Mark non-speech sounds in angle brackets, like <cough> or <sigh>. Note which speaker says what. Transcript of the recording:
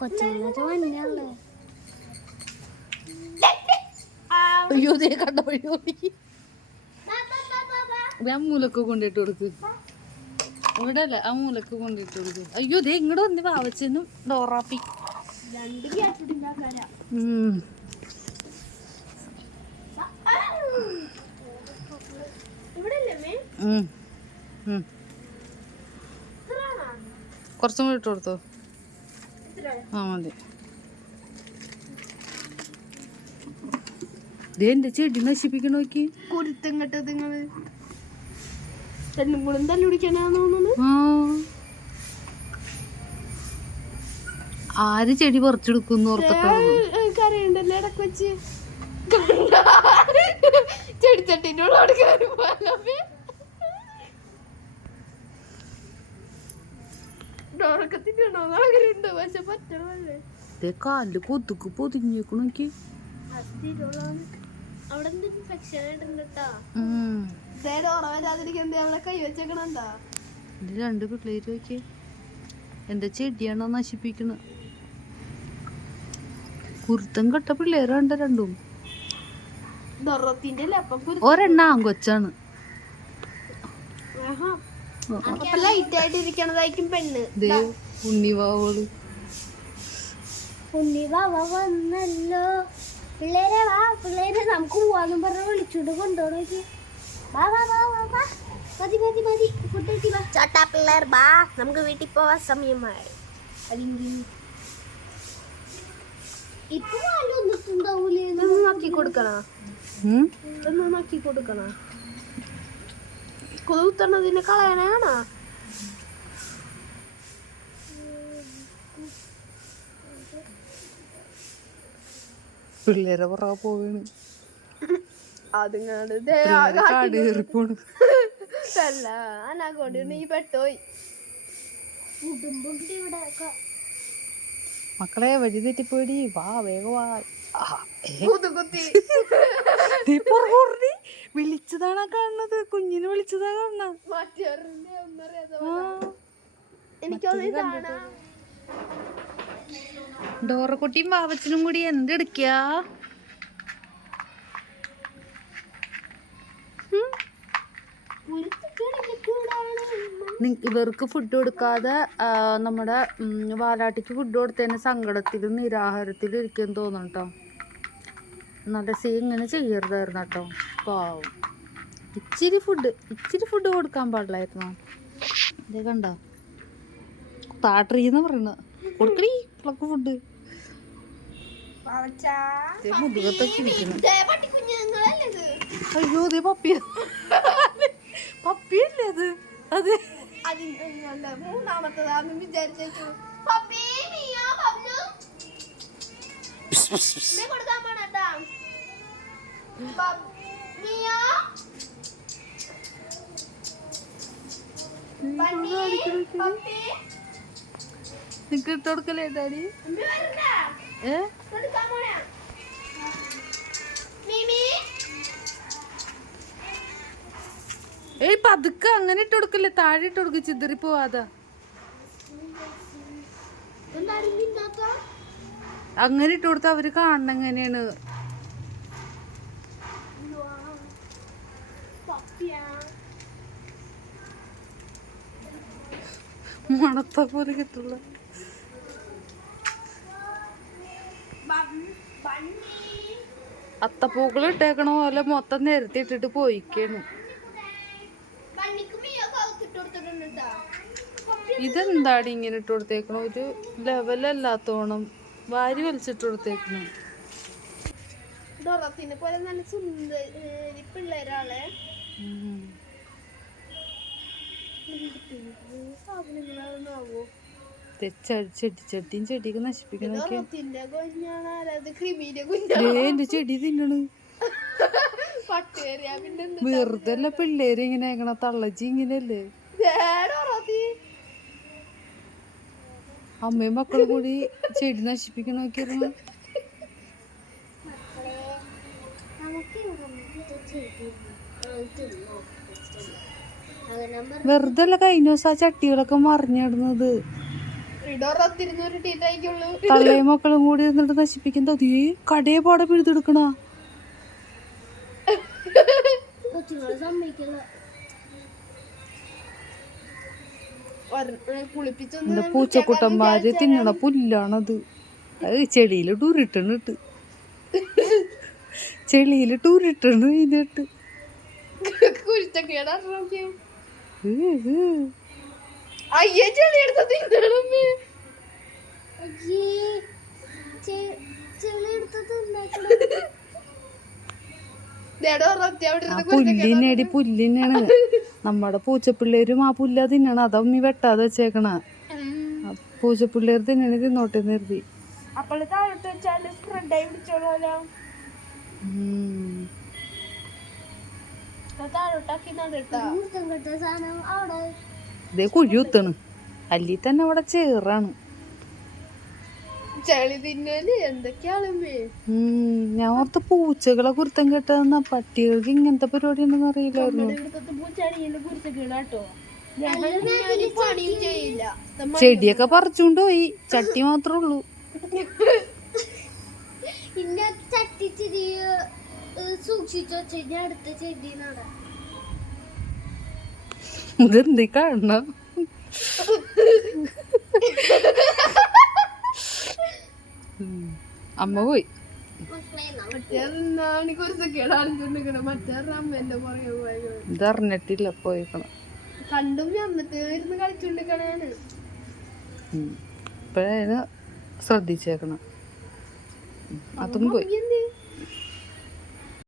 Speaker 1: കൊച്ചുങ്ങൾക്ക് മഞ്ഞുള്ളു
Speaker 2: അയ്യോ ദേ കണ്ട വഴി ഓടി ഞാൻ മൂലക്ക് കൊണ്ടിട്ട് കൊടുക്ക്. ഇവിടെ അല്ല ആ മൂലക്ക് കൊണ്ടിട്ട് കൊടുക്ക്. അയ്യോ ദേ ഇങ്ങോട്ട് വന്ന് ആവശ്യം ഡോറാപ്പി.
Speaker 1: രണ്ട്
Speaker 2: കുറച്ചും കൂടി ഇട്ട് കൊടുത്തോ? ആ മതി. ദേ എന്റെ ചെടി നശിപ്പിക്കണ നോക്കി?
Speaker 1: കുരുത്തം കെട്ടത് നിങ്ങൾ രണ്ടും കൂടെ തല്ലു പിടിക്കാനാന്ന് തോന്നുന്നു?
Speaker 2: ആ. ആര് ചെടി പറിച്ചെടുക്കുന്നു
Speaker 1: കരയുണ്ടല്ലോ ഇടയ്ക്ക് വെച്ച്? ചെടിച്ചട്ടിന്റെ ഉള്ളോട് കയറി പോയാലേ ഡോറക്കത്തിന്റെ ഉണ്ടോ ആഗ്രഹമുണ്ട്? പക്ഷെ പറ്റണമല്ലേ?
Speaker 2: ദേ കാലിൽ കൊതുക്ക് പൊതിഞ്ഞേക്കണ നോക്കി
Speaker 1: അവിടെ ഇൻഫെക്ഷൻ ആയിട്ടുണ്ടാ അവിടെ കൈ വെച്ചേക്കണെന്താ
Speaker 2: ഇത് രണ്ട് പിള്ളേര് നോക്കി എന്താ ചെടിയാണോ നശിപ്പിക്കണ? കുരുത്തം കെട്ട പിള്ളേരുണ്ട് രണ്ടും. ഒരെണ്ണ ആങ്കൊച്ചാണ്.
Speaker 1: അപ്പൊ ലൈറ്റ് ആയിട്ട് ഇരിക്കണതായിരിക്കും പെണ്ണ്.
Speaker 2: ദേ ഉണ്ണിവാവൾ
Speaker 1: ഉണ്ണി വന്നല്ലോ. പിള്ളേരെ വാ പിള്ളേരെ നമുക്ക് പോവാന്നും പറഞ്ഞ വിളിച്ചോണ്ട് കൊണ്ടുപോകണോക്ക് വാ വാ വാ വാ വാ. മതി മതി മതി. ഫുഡ് വാ. ചാട്ടാ പിള്ളേർ വാ. നമുക്ക് വീട്ടിൽ പോവാൻ സമയമായി. ഇപ്പൊ നോക്കി കൊടുക്കണോ? നോക്കി കൊടുക്കണ? കൊതുത്തണതിനെ <laughs> കളയണാണോ
Speaker 2: പിള്ളേരെ പുറകെ പോവാണ്. <laughs> മക്കളെ വഴി തെറ്റിപ്പോടി വാ വേഗവാ
Speaker 1: കുത്തി. <laughs>
Speaker 2: വിളിച്ചതാണ് കാണുന്നത്? കുഞ്ഞിനെ വിളിച്ചതാ കാണുന്ന?
Speaker 1: മറ്റേറിന്റെ ഒന്നറിയാതെ എനിക്കൊന്നും ഇതാണ്
Speaker 2: ഡോറക്കുട്ടിയും വാവച്ചനും കൂടി എന്തെടുക്കുക ഇവർക്ക് ഫുഡ് കൊടുക്കാതെ നമ്മുടെ ഉം, വാലാട്ടിക്ക് ഫുഡ് കൊടുത്തതിന് സങ്കടത്തിലും നിരാഹാരത്തിലും ഇരിക്കുമെന്ന് തോന്നുന്നു കേട്ടോ നല്ല സീ ഇങ്ങനെ ചെയ്യരുതായിരുന്നു കേട്ടോ. പാവം. ഇച്ചിരി ഫുഡ് ഇച്ചിരി ഫുഡ് കൊടുക്കാൻ പാടില്ലായിരുന്നു? ഇതേ കണ്ടോ? താട്ടറിയെന്ന് പറയുന്നത്. കൊടുക്കണീ പ്ലക്ക് ഫുഡ് മുതുകത്തൊക്കെ
Speaker 1: ഇത്
Speaker 2: അയ്യോ ദേ പപ്പിയ പപ്പിയല്ലേ അത്? അത്
Speaker 1: മൂന്നാമത്തതാന്ന് വിചാരിച്ചു പപ്പി
Speaker 2: നിനക്ക് ഇട്ട് കൊടുക്കലേ ഡാഡി? ഏ? ഏയ് പതുക്കെ അങ്ങനെ ഇട്ട് കൊടുക്കല്ലേ. താഴെ ഇട്ട് കൊടുക്ക. ചിതറി പോവാതാ
Speaker 1: എന്തായാലും നിന്നാത്ത
Speaker 2: അങ്ങനെ ഇട്ട് കൊടുത്ത അവർ കാണണം എങ്ങനെയാണ്? മണത്ത പോലെ കിട്ടുള്ള. അത്തപ്പൂക്കൾ ഇട്ടേക്കണ പോലെ മൊത്തം നിരത്തി ഇട്ടിട്ട് പോയിക്കാണ്? ഇതെന്താണ് ഇങ്ങനെ ഇട്ട് കൊടുത്തേക്കണം ഒരു ലെവലല്ലാത്തോണം വാരി വലിച്ചിട്ട് കൊടുത്തേക്കുന്നു
Speaker 1: ഡൊറത്തിനെ പോലെ നല്ല സുന്ദരി പിള്ളേരാളെ
Speaker 2: ചെടിയും ചെടിയൊക്കെ നശിപ്പിക്കണൊക്കെ ചെടി തിന്നണ്. വെറുതെ പിള്ളേര് ഇങ്ങനെ ആക്കണ തള്ളച്ചി ഇങ്ങനെയല്ലേ
Speaker 1: ദേ ഡൊറത്തി
Speaker 2: അമ്മയും മക്കളും കൂടി ചെടി നശിപ്പിക്കണ നോക്കിയിരുന്നു വെറുതെ അല്ല കഴിഞ്ഞ ദിവസം ആ ചട്ടികളൊക്കെ മറിഞ്ഞിടുന്നത്. തള്ളയും മക്കളും കൂടി ഇരുന്നിട്ട് നശിപ്പിക്കുന്നത്. അതേ കടയെ പാടെ പിഴുതെടുക്കണ.
Speaker 1: കൊച്ചുങ്ങളെ
Speaker 2: എന്റെ പൂച്ചക്കുട്ടന്മാര് തിന്നണ പുല്ലാണത്. അത് ചെടിയിലിട്ട് ഉരുട്ടണിട്ട് ചെളിയിലിട്ട് ഉരുട്ടണ് ഇതിട്ട്
Speaker 1: അയ്യേ ചെളി എടുത്ത തിന്നണമേ അയ്യേ ചെ- ചെളി എടുത്ത തിന്നേക്കണം. <laughs>
Speaker 2: ആ പുല്ലിനേടി പുല്ലിനാണ്. നമ്മുടെ പൂച്ചപ്പിള്ളേരും ആ പുല്ല തിന്നണം. അതാ നീ വെട്ടാതെ വെച്ചേക്കണ. പൂച്ചപ്പിള്ളേർ തിന്നണ തിന്നോട്ടെ നിർത്തി ഇതേ കുഴി കുത്തണ്. അല്ലി തന്നെ അവിടെ ചേറാണ്.
Speaker 1: ചെളി തിന്നൽ എന്തൊക്കെയാണമ്മേ
Speaker 2: ഉം, ഞാൻ ഓർത്ത് പൂച്ചകളെ കുരുത്തം കെട്ടുന്ന പട്ടികൾക്ക് ഇങ്ങനത്തെ പരിപാടി ഉണ്ടെന്ന് അറിയില്ലായിരുന്നു. ചെടിയൊക്കെ പറിച്ചുകൊണ്ട് പോയി. ചട്ടി മാത്രമേ ഉള്ളൂ.
Speaker 1: പിന്നെ ചട്ടിച്ചിരി സൂക്ഷിച്ചു വെച്ച് കഴിഞ്ഞാൽ അടുത്ത ചെടി നടാം
Speaker 2: ഇതെന്തീ കാണണം. അമ്മ പോയി. ഇതറിഞ്ഞിട്ടില്ല പോയിക്കണം.
Speaker 1: കണ്ടും
Speaker 2: ഇപ്പോഴാണ് ശ്രദ്ധിച്ചേക്കണം. അതും പോയി.